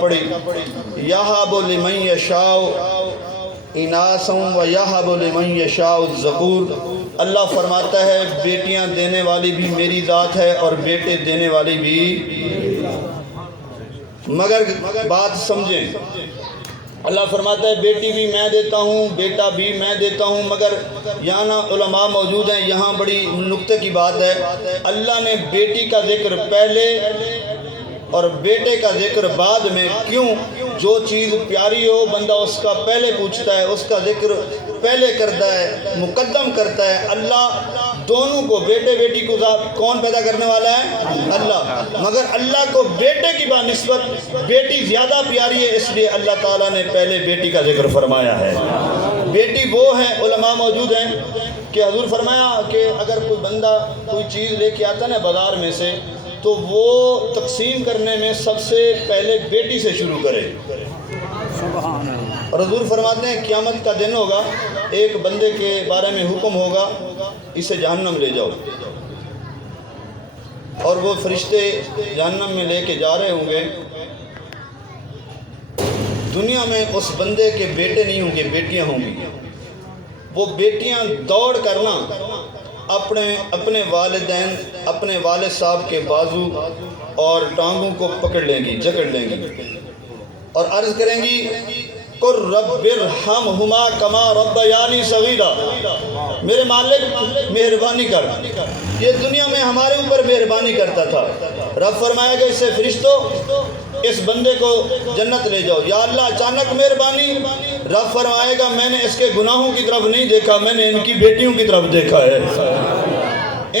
پڑھی یہب لمن یشاء اناسا و یہب لمن یشاء الذکور۔ اللہ فرماتا ہے بیٹیاں دینے والی بھی میری ذات ہے اور بیٹے دینے والی بھی، مگر بات سمجھیں، اللہ فرماتا ہے بیٹی بھی میں دیتا ہوں بیٹا بھی میں دیتا ہوں، مگر یہاں نا علماء موجود ہیں، یہاں بڑی نکتے کی بات ہے، اللہ نے بیٹی کا ذکر پہلے اور بیٹے کا ذکر بعد میں کیوں؟ جو چیز پیاری ہو بندہ اس کا پہلے پوچھتا ہے، اس کا ذکر پہلے کرتا ہے، مقدم کرتا ہے۔ اللہ دونوں کو، بیٹے بیٹی کو کون پیدا کرنے والا ہے؟ اللہ، مگر اللہ کو بیٹے کی بنسبت بیٹی زیادہ پیاری ہے، اس لیے اللہ تعالیٰ نے پہلے بیٹی کا ذکر فرمایا ہے۔ بیٹی وہ ہیں، علماء موجود ہیں کہ حضور فرمایا کہ اگر کوئی بندہ کوئی چیز لے کے آتا ہے نا بازار میں سے، تو وہ تقسیم کرنے میں سب سے پہلے بیٹی سے شروع کرے۔ اور حضور فرماتے ہیں قیامت کا دن ہوگا، ایک بندے کے بارے میں حکم ہوگا اسے جہنم لے جاؤ، اور وہ فرشتے جہنم میں لے کے جا رہے ہوں گے، دنیا میں اس بندے کے بیٹے نہیں ہوں گے، بیٹیاں ہوں گی۔ وہ بیٹیاں دوڑ کرنا اپنے والدین، اپنے والد صاحب کے بازو اور ٹانگوں کو پکڑ لیں گی، جکڑ لیں گی اور عرض کریں گی قُلْ رَبِّ ارْحَمْهُمَا كَمَا رَبَّيَانِي صَغِيرًا، میرے مالک مہربانی کر۔ یہ دنیا میں ہمارے اوپر مہربانی کرتا تھا، رب فرمائے گا اس سے فرشتوں اس بندے کو جنت لے جاؤ۔ یا اللہ اچانک مہربانی، رب فرمائے گا میں نے اس کے گناہوں کی طرف نہیں دیکھا، میں نے ان کی بیٹیوں کی طرف دیکھا ہے،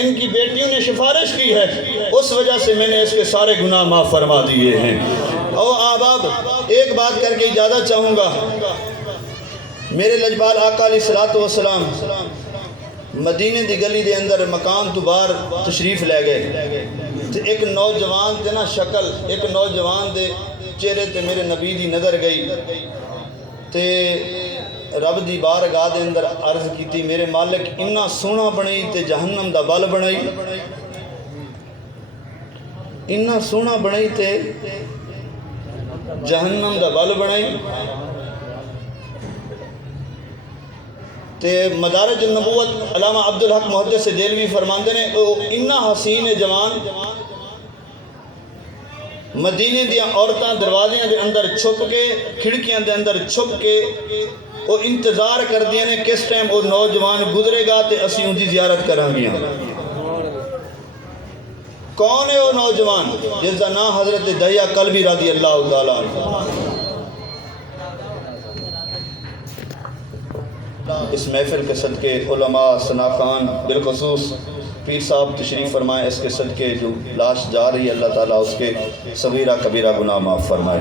ان کی بیٹیوں نے سفارش کی ہے، اس وجہ سے میں نے اس کے سارے گناہ معاف فرما دیے ہیں۔ او آباب، ایک بات کر کے اجازت چاہوں گا، میرے لجپال آقا علیہ الصلوۃ والسلام مدینے دی گلی دے اندر مکان تو باہر تشریف لے گئے، تے ایک نوجوان تے نا شکل، ایک نوجوان دے چہرے تے میرے نبی دی نظر گئی، تے رب دی بارگاہ دے اندر عرض کیتی میرے مالک اتنا سونا بنائی تے جہنم دا بل بنائی، اتنا سونا بنائی تے جہنم دا بل بنائی۔ تے مدارج النبوت علامہ عبدالحق محدث دہلوی فرماندے نے اتنا حسین جوان، مدینے دیا عورتاں دروازیاں دے اندر چھپ کے، کھڑکیاں دے اندر چھپ کے وہ انتظار کر دیا نے کس ٹائم وہ نوجوان گزرے گا تے اسی ان دی زیارت کران گیا۔ کون ہے وہ نوجوان؟ جس کا نام حضرت دہیا کلبی رضی اللہ تعالیٰ عنہ۔ اس محفل کے صدقے علماء، ثناءخوان، بالخصوص پیر صاحب تشریف فرمائیں، اس کے صدقے جو لاش جا رہی ہے اللہ تعالیٰ اس کے صغیرہ کبیرہ گناہ معاف فرمائے۔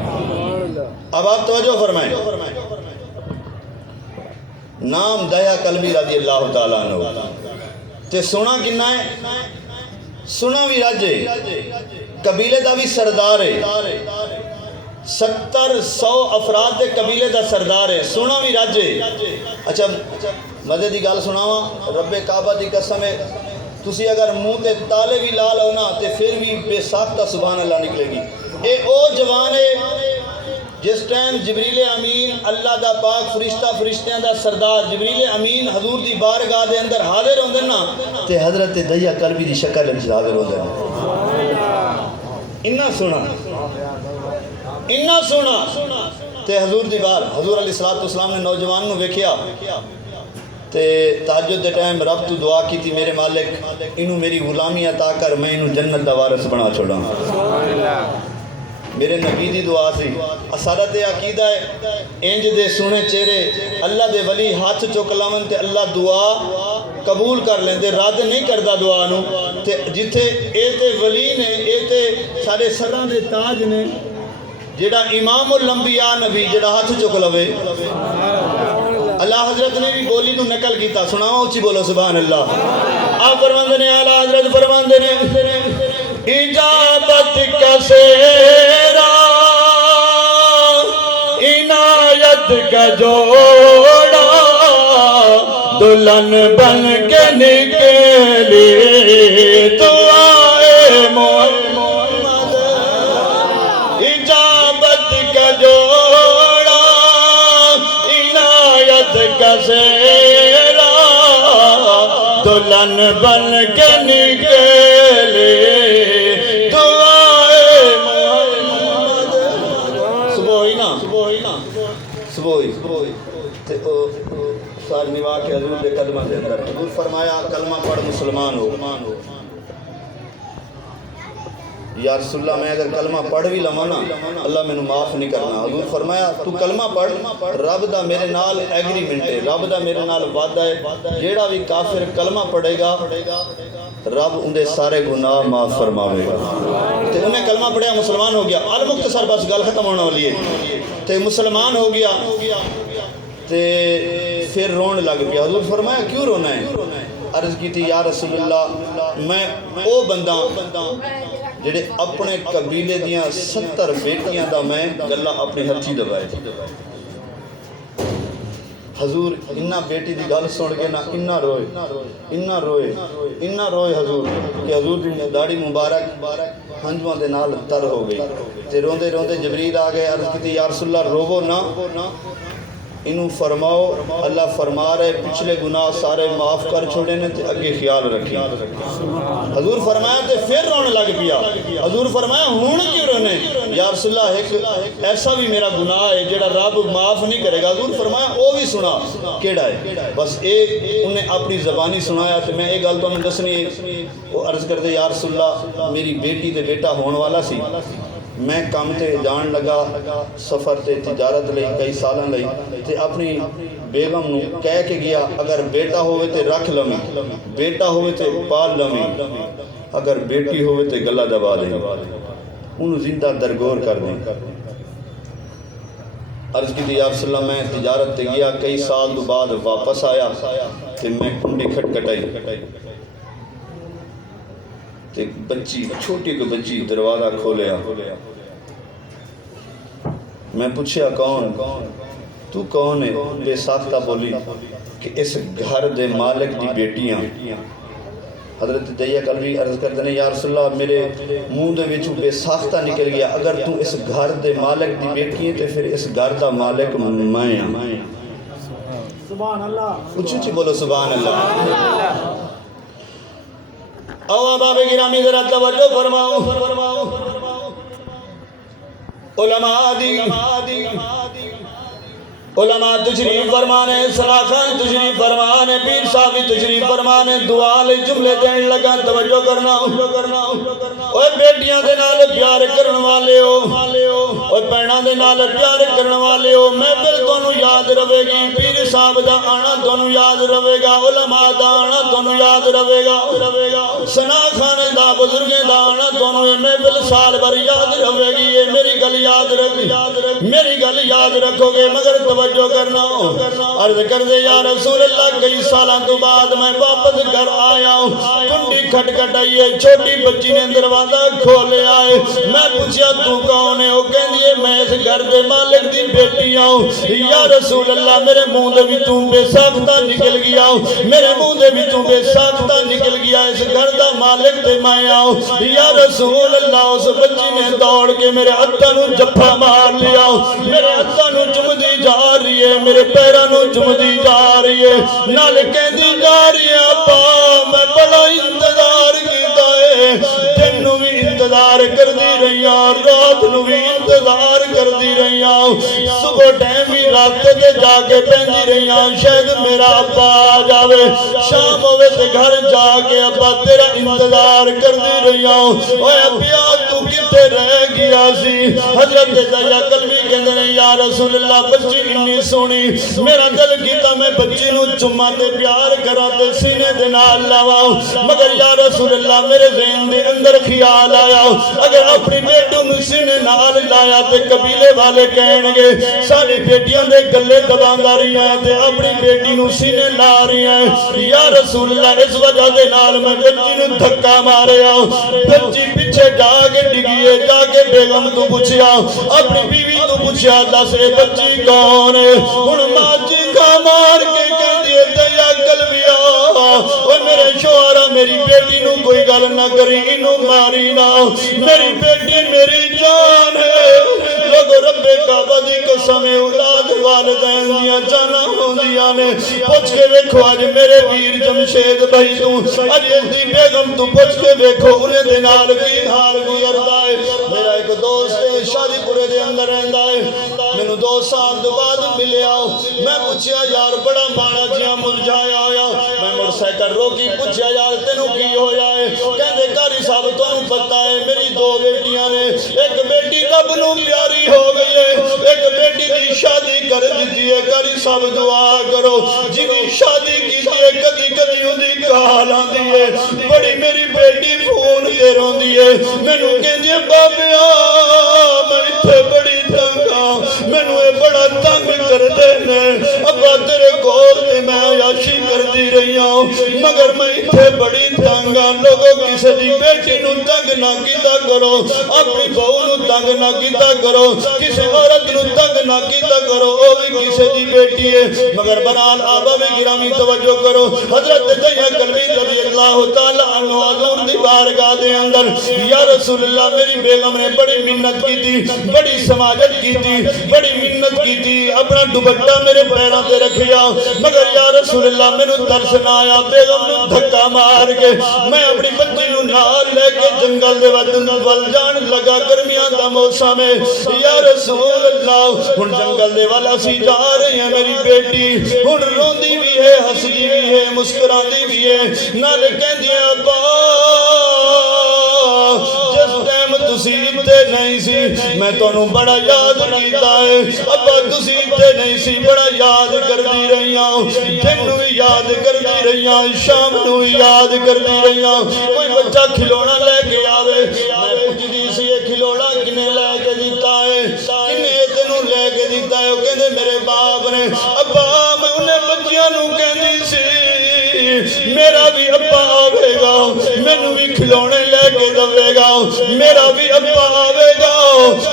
اب آپ توجہ فرمائیں، نام دہیا کلبی رضی اللہ تعالیٰ عنہ، تے سونا کنا ہے؟ سونا بھی راجے، قبیلے دا بھی سردار ہے، 70-100 افراد دے قبیلے دا سردار ہے، سونا بھی راجے۔ اچھا مزے دی گل سناواں، رب کعبہ دی قسم ہے تسی اگر منہ تے تالے بھی لا لو نا تے پھر بھی بے ساختہ سبحان اللہ نکلے گی۔ اے او جوان ہے جس ٹائم جبریل امین اللہ دا پاک فرشتیاں دا سردار جبریل امین حضور دی بارگاہ دے اندر حاضر ہوندے نا تے حضرت دہیا کلبی دی شکل وچ حاضر ہوندے اتنا سونا، اتنا سونا تے حضور دی بار حضور علیہ الصلوۃ والسلام نے نوجوان نو ویکھیا تے تہجد دے ٹائم رب تو دعا کی تھی میرے مالک انہوں میری غلامی عطا کر، میں انہوں جنت دا وارث بنا چھوڑا۔ میرے نبی دی دعا سی، اصالت عقیدہ ہے انج دے سونے چہرے اللہ دے ولی ہاتھ چک لاون تے اللہ دعا قبول کر لیندے، رد نہیں کردا دعا نو، تے جتھے اے تے ولی نے، اے تے سارے سراں دے تاج نے، جڑا امام الانبیاء نبی جڑا ہاتھ چک لوے، اللہ حضرت نے بھی بولی نو نقل کیتا، سناؤ اچھی بولو سبحان اللہ۔ آپ فرماندے نے، اعلیٰ حضرت فرماندے نے اجابت کا سیرا عنایت کا جوڑا دلہن بن کے نکلی تو آئے محمد، اجابت جان بن کے نکلے دعائے محمد سبوئی نا سبوئی سال نوا کے حضور دے کلمہ دے اندر حضور فرمایا کلمہ پڑھ مسلمان ہو یا رسول اللہ میں اگر کلمہ پڑھ بھی لواں نا اللہ میں معاف نہیں کرنا حضور فرمایا تو کلمہ پڑھ رب دا میرے نال ایگریمنٹ ہے رب دا میرے نال وعدہ ہے جیڑا بھی کافر کلمہ پڑھے گا رب اندے سارے گناہ معاف فرماوے گا تے انہیں کلمہ پڑھیا مسلمان ہو گیا المختصر بس گل ختم ہونے والی ہے تے مسلمان ہو گیا تے پھر رون لگ گیا حضور فرمایا کیوں رونا ہے عرض کی تھی یا رسول اللہ میں او بندہ جڑے اپنے قبیلے دیاں 70 بیٹیاں دا میں گلہ اپنے ہتھی دبائے حضور انہا بیٹی دی گل سن کے نا انہا روئے حضور کہ حضور دی داڑھی مبارک ہنجوان دے نال تر ہو گئی تے روندے روندے جبریل آگئے عرض کی تھی یا رسول اللہ روو نا انہوں فرماؤ اللہ فرما رہے پچھلے گناہ سارے معاف کر چھوڑے نے تے اگے خیال رکھی حضور فرمایا تے پھر رونے لگ پیا حضور فرمایا ہون کیوں رونے یا رسول اللہ ایک ایسا بھی میرا گناہ ہے جڑا رب معاف نہیں کرے گا حضور فرمایا او بھی سنا کیڑا ہے بس ایک انہیں اپنی زبانی سنایا تے میں ایک گل تو میں دسنی وہ عرض کر دے یا رسول اللہ میری بیٹی تے بیٹا ہون والا سی میں کام تے جان لگا سفر تے تجارت لئی کئی سالاں لئی تے اپنی بیگم نو کہہ کے گیا اگر بیٹا ہوئے تے رکھ لمی بیٹا ہوئے تے پال لمی اگر بیٹی ہوئے تے گلہ دبا دیں انہوں زندہ درگور کر دیں عرض کی تھی یا رسول اللہ میں تجارت تے گیا کئی سال دو بعد واپس آیا کہ میں کنڈی کھٹ کٹائی تے بچی چھوٹی کو بچی دروازہ کھولیا میں پوچھیا کون تو کون ہے بے ساختہ بولی کہ اس گھر دے مالک دی بیٹیاں حضرت دیا قلبی عرض کرتے ہیں یا رسول اللہ میرے منہ دے وچوں بے ساختہ نکل گیا اگر تو اس گھر دے مالک دی بیٹی ہے تو پھر اس گھر دا مالک میں سبحان اللہ اچھی بولو سبحان اللہ او باب گرامی ذرا توجہ فرماؤ علماء تشریف فرمانے صلاح خان تشریف فرمانے پیر صاحب تشریف فرمانے دعا لے جملے دین لگا توجہ کرنا اوے بیٹیاں دے نال پیار کرن والے ہو اوے بہناں دے نال پیار کرن والے ہو محفل تانوں یاد رہے گی پیر صاحب دا آنا تانوں یاد رہے گا علماء دا آنا تانوں یاد رہے گا صلاح خان دا بزرگاں دا آنا تانوں محفل سال بھر یاد رہے گی میری گل یاد رکھو گے مگر توجہ کرنا عرض کر دے یا رسول اللہ کئی سالہ تو بعد میں واپس گھر آیا ہوں کنڈی کھٹ کھٹائی ہے چھوٹی بچی نے دروازہ کھولے آئے میں پوچھا تو کون ہے وہ کہہ دیئے میں اس گھر دے مالک دی بیٹی آؤں یا رسول اللہ میرے منہ دے بھی تم بے ساختہ نکل گیا میرے منہ دے بھی تم بے ساختہ نکل گیا اس گھر دا مالک دے میں آؤں یا رسول اللہ اس بچی نے دوڑ کے میرے ہتھاں نوں جھپا مار لیا میرے ہتھاں نوں چمدی جا رہی ہے میرے پیرانوں چمدی جا رہی ہے نال کہندی جا رہی ہے ابا میں بڑا انتظار کیتا ہے دن نوں بھی انتظار کر دی رہی ہوں رات نوں بھی انتظار کر دی رہی ہوں صبح ٹائم بھی رات کے جا کے پہنی رہی ہوں شاید میرا ابا آ جاوے شام ہوئے سے گھر جا کے ابا تیرا انتظار کر دی رہی ہوں اوے ابیا تو کتے رہ گیا سی حضرت دیا قلبی کہندے نے یا رسول اللہ بچی انی سونی میرا دل کیتا میں بچی نو چما دے پیار کرا دے سینے دے نال لاواں مگر یا رسول اللہ میرے ذہن دے اندر خیال آیا اگر اپنی بیٹوں نو سینے نال لایا تے قبیلے والے کہن گے ساری بیٹیاں دے گلے دباندا رہی ہیں تے اپنی بیٹی نو سینے لا رہی ہیں یا رسول اللہ اس وجہ دے نال میں بچی نو دھکا ماریا بچی پیچھے جا کے ڈگیے جا کے بیگم تو پوچھیا اپنی بیوی تو پوچھیا دس بچی کون ہے ہن ماجی کا مار کے کہہ دیے دیا قلبیا او میرے شوہرا میری بیٹی نو کوئی گل نہ کری انو ماری نہ میری بیٹی میری جان ہے لوگو رب کعبہ دی قسم اولاد والدین دیاں جانا ہوندیاں نے پوچھ کے دیکھو اج میرے ویر جمشید بھائی تو اج دی بیگم تو پوچھ کے دیکھو انہیں دے نال کی حال گزردا ہے میرا ایک دوست ہے شادی پورے دے اندر رہندا ہے مینوں 2 سال تو بعد ملیا میں پوچھیا یار بڑا ماڑا جیا مرجایا ہویا میں موٹر سائیکل روکی پوچھیا یار تینوں کی ہویا ہے کہندے قاری صاحب تانوں پتہ ہے میری 2 بیٹیاں نے ایک بیٹی رب نوں پیاری ہو گئی ہے ایک بیٹی دی شادی کر دتی ہے قاری صاحب دعا کرو جی دی شادی کیتی ہے کدی کدی اودی کال آندی ہے بڑی میری بیٹی فون تے روندی ہے مینوں کہندی بابیا میں ایتھے بڑی تنگ ہاں مینوں اے بڑا تنگ کردے نے ابا تیرے کول تے میں عیاشی کردی رہی ہوں مگر میں ایتھے بڑی تنگ ہاں لوگوں کسے دی بیٹی نوں تنگ نہ کیتا کرو اپنی بہو نوں تنگ نہ کیتا کرو کسے عورت نوں تنگ نہ کیتا کرو او بھی کسے دی بیٹی ہے مگر برحال آبا میں گرامی توجہ کرو حضرت دیا قلبی رضی اللہ تعالی عنہ حضور دی بارگاہ دے اندر یا رسول اللہ میری بیگم نے بڑی منت کی تھی بڑی سماجت کی تھی بڑی منت کی تھی اپنا دوپٹہ میرے پیروں تے رکھیا مگر یا رسول اللہ مینوں ترس نہ آیا بیگم نوں دھکا مار کے میں اپنی بچی نوں نال لے کے جنگل دے ول جان لگا گرمیاں دا موسم ہے یا رسول اللہ ہن جنگل دے ول اسی جا رہے ہیں میری بیٹی ہن روندی بھی ہے ہسدی بھی ہے مسکراندی بھی ہے نال کہندی ہے ابا جس ٹائم تسی تے نہیں سی میں تانوں بڑا یاد کیتا ہے ابا تسی تے نہیں سی بڑا یاد کردی رہی ہوں دن نوں یاد کردی رہی ہوں شام نوں یاد کردی رہی ہوں کوئی بچہ کھلونا لے کے آوے میں پوچھدی سی یہ کھلونا کنے لے کے دیتا ہے کنے تینوں لے کے دیتا ہے وہ کہندے میرے باپ نے ابا میں انہیں بچیاں نوں کہندی سی میرا بھی ابا آوے گا مینوں بھی کھلونے لے کے دے گا میرا بھی ابا آوے گا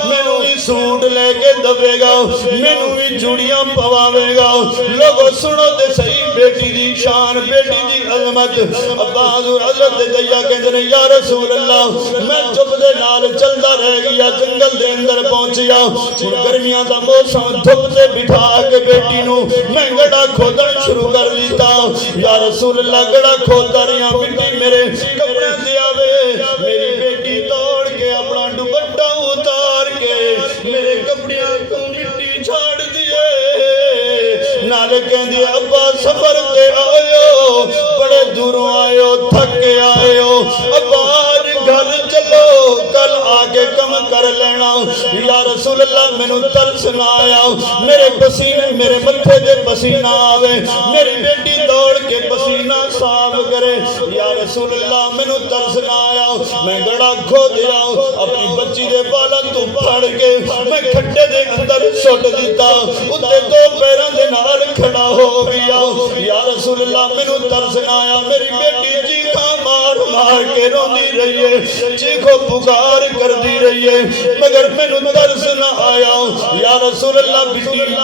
مینوں بھی سوٹ لے کے دے گا مینوں بھی چوڑیاں پواوے گا لوگو سنو تے صحیح بیٹی دی شان بیٹی دی عظمت ابا حضور حضرت دیا کہندے نے یا رسول اللہ میں چپ دے نال چلدا رہ گیا جنگل دے اندر پہنچیا گرمیاں دا موسم دھوپ تے بٹھا کے بیٹی نوں میں گڑا کھودن شروع کر دیتا یا رسول اللہ گڑا کھودا رہیا مٹی میرے کپڑے تے آوے میری بیٹی دوڑ کے اپنا دوپٹہ اتار کے میرے کپڑیاں تو مٹی چھاڑ دیے نال کہندی ابا سفر تے آئیو بڑے دوروں آئیو تھک کے آئیو ابا گھر چلو کل آگے کم کر لینا یا رسول اللہ مینوں ترس نہ آیا میرے پسینے میرے متھے دے پسینہ آوے میری بیٹی دوڑ کے پسینہ صاف کرے یا رسول اللہ مینوں ترس نہ آیا میں گڑا کھو دیا اپنی بچی دے بالا تو پھڑ کے میں کھڈے دے اندر سٹ دیتا اتے 2 پیراں دے نال کھڑا ہو گیا یا رسول اللہ مینوں ترس نہ آیا میری بیٹی چیخاں مار مار کے روندی رہی ہے چیخو پکار کر دی رہی ہے مگر مینوں ترس نہ آیا یا رسول اللہ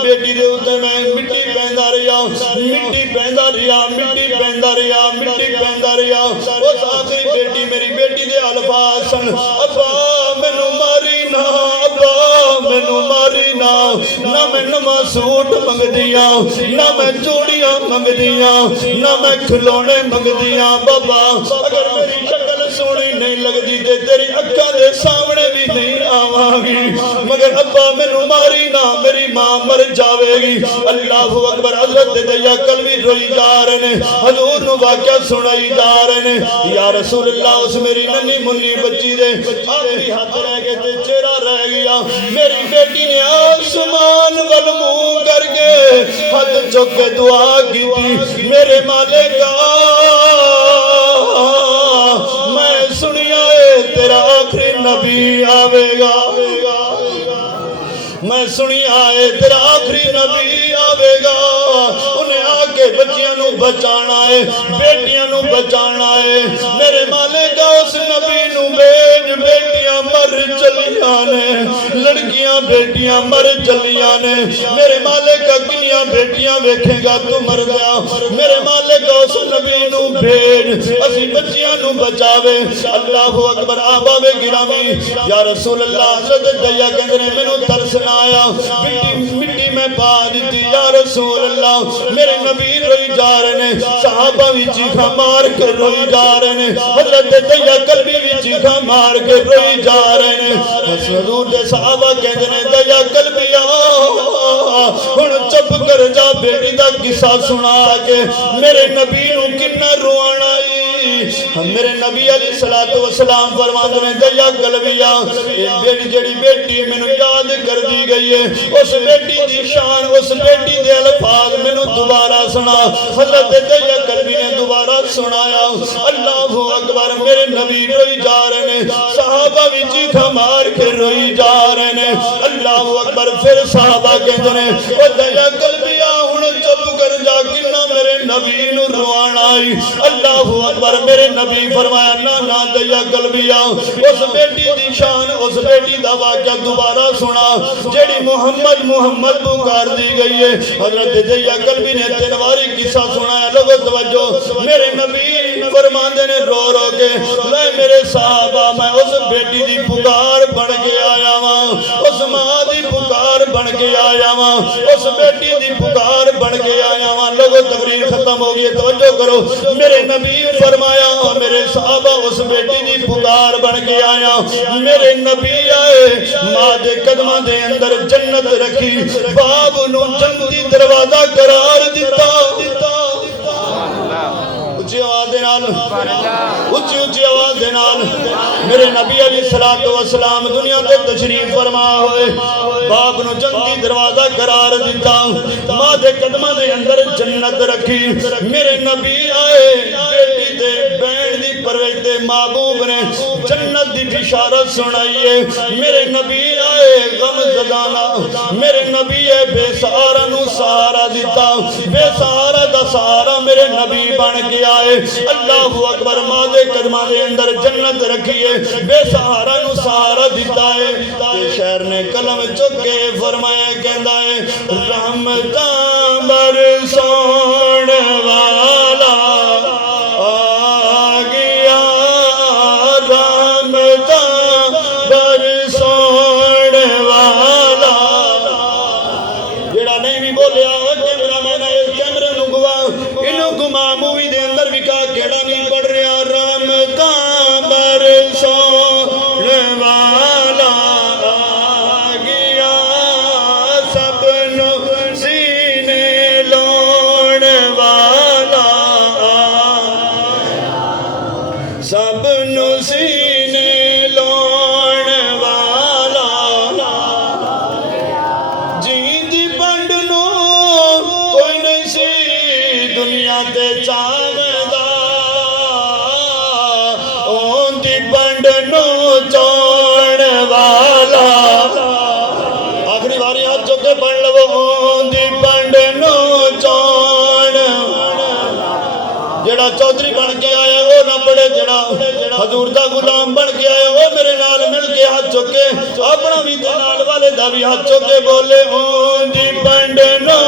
بیٹی دے اوتے میں مٹی پیندا رہیا مٹی پیندا رہیا مٹی پیندا رہیا مٹی پیندا رہیا اس آخری بیٹی میری بیٹی دے الفاظ سن ابا مینوں ماری نہ ابا مینوں ماری نہ میں نواں سوٹ منگدیاں نہ میں چوڑیاں منگدیاں نہ میں کھلونے منگدیاں بابا اگر میری شکل سونی نہیں لگدی تے تیری اکھاں دے سامنے بھی نہیں آواں گی مگر ابا مینوں ماری نہ میری ماں مر جاوے گی اللہ اکبر حضرت دیا قلبی روئی جا رہے ہیں حضور نو واقعہ سنائی جا رہے ہیں یا رسول اللہ اس میری ننی منی بچی دے آخری ہاتھ رہ گئے تے چہرہ رہ گیا میری بیٹی نے آسمان وال منہ کر کے ہاتھ چک کے دعا کی تھی میرے مالکا میں سنیا ہے تیرا آخری نبی آوے گا میں سنی آئے تیرا آخری نبی آوے گا انہیں آکے بچیاں نو بچانا ہے بیٹیاں نو بچانا ہے میرے مالک اس نبی نو بیج بیٹی بیٹیاں مر چلیاں نے لڑکیاں بیٹیاں مر چلیاں نے میرے مالک کنیاں بیٹیاں ویکھے گا تو مر گیا میرے مالک اس نبی نو بھیج اسی بچیاں نو بچاوے اللہ اکبر آباب گرامی یا رسول اللہ حضرت دیا کہندے نے مینوں ترس نہ آیا مٹی میں پا دیتی یا رسول اللہ میرے نبی روئی جا رہے ہیں صحابہ بھی چیخا مار کے روئی جا رہے ہیں حضرت دیا قلبی بھی چیخا مار کے روئی جا رہے ہیں حضور دے صحابہ کہندے نے دیا قلبی ہن چپ کر جا بیٹی دا قصہ سنا کے میرے نبی نو کنا روانا میرے نبی علیہ السلام فرماتے ہیں دیا قلبیا بیٹی جڑی بیٹی مینوں یاد کر دی گئی ہے اس بیٹی دی شان اس بیٹی دے الفاظ مینوں دوبارہ سنا حضرت دیا قلبی نے دوبارہ سنایا اللہ اکبر میرے نبی روئی جا رہے ہیں صحابہ بھی چیخا مار کے روئی جا رہے ہیں اللہ اکبر پھر صحابہ کہتے ہیں او دیا قلبیا ہن چپ کر جا کنا میرے نبی نو روانا آئی اللہ اکبر میرے نبی فرمایا نا دیا قلبیا اس بیٹی دی شان اس بیٹی دا واقعہ دوبارہ سنا جیڑی محمد محمد پکار دی گئی ہے حضرت دیا قلبی نے تنواری قصہ سنایا لوگو توجہ میرے نبی فرماندے نے رو رو کے لے میرے صحابہ میں اس بیٹی دی پکار بن کے آیا ہاں اس ماں دی پکار بن کے آیا ہاں اس بیٹی دی پکار بن کے آیا ہاں لوگو تقریر ختم ہو گئی توجہ کرو میرے نبی فرمایا میرے صحابہ اس بیٹی دی پکار بن کے آیا میرے نبی آئے ماں دے قدمہ دے اندر جنت رکھی باب نو جنتی دروازہ قرار دیتا اچھی آواز دینال اچھی آواز دینال میرے نبی علیہ السلام دنیا تے تشریف فرما ہوئے باب نو جنتی دروازہ قرار دیتا ماں دے قدمہ دے اندر جنت رکھی میرے نبی آئے بیٹی دے بین دی پرویج دے محبوب نے جنت دی بشارت سنائیے میرے نبی آئے غم زدانہ میرے نبی آئے بے سہارا نو سہارا دیتا بے سہارا دا سہارا میرے نبی بن کے آئے اللہ اکبر ماں دے قدمہ دے اندر جنت رکھیے بے سہارا نو سہارا دیتا ہے کہ شہر نے قلم چکے فرمایا کہندا ہے رحمتاں برسون والا آ گیا رحمتاں برسون والا جیڑا نہیں بھی بولیا کیمرہ میں نے اس کیمرے نو گوا انہوں گما مووی دے اندر بھی کہا کیڑا نہیں پڑھ رہا رحمتاں برسون والا آ گیا سب نو سینے لون والا سب نو سینے لون والا جیندی بنڈ نو کوئی نہیں سی دنیا تے چاہدا اون دی بنڈ نو چون والا آخری باری ہاتھ چکے پڑھ لو اون دی بنڈ نو چون جڑا چودھری بن کے آیا وہ نہ پڑے جڑا حضور دا غلام بن کے آیا وہ میرے نال مل کے ہاتھ چکے اپنا بھی تے نال والے دا بھی ہاتھ چکے بولے اون دی بنڈ نو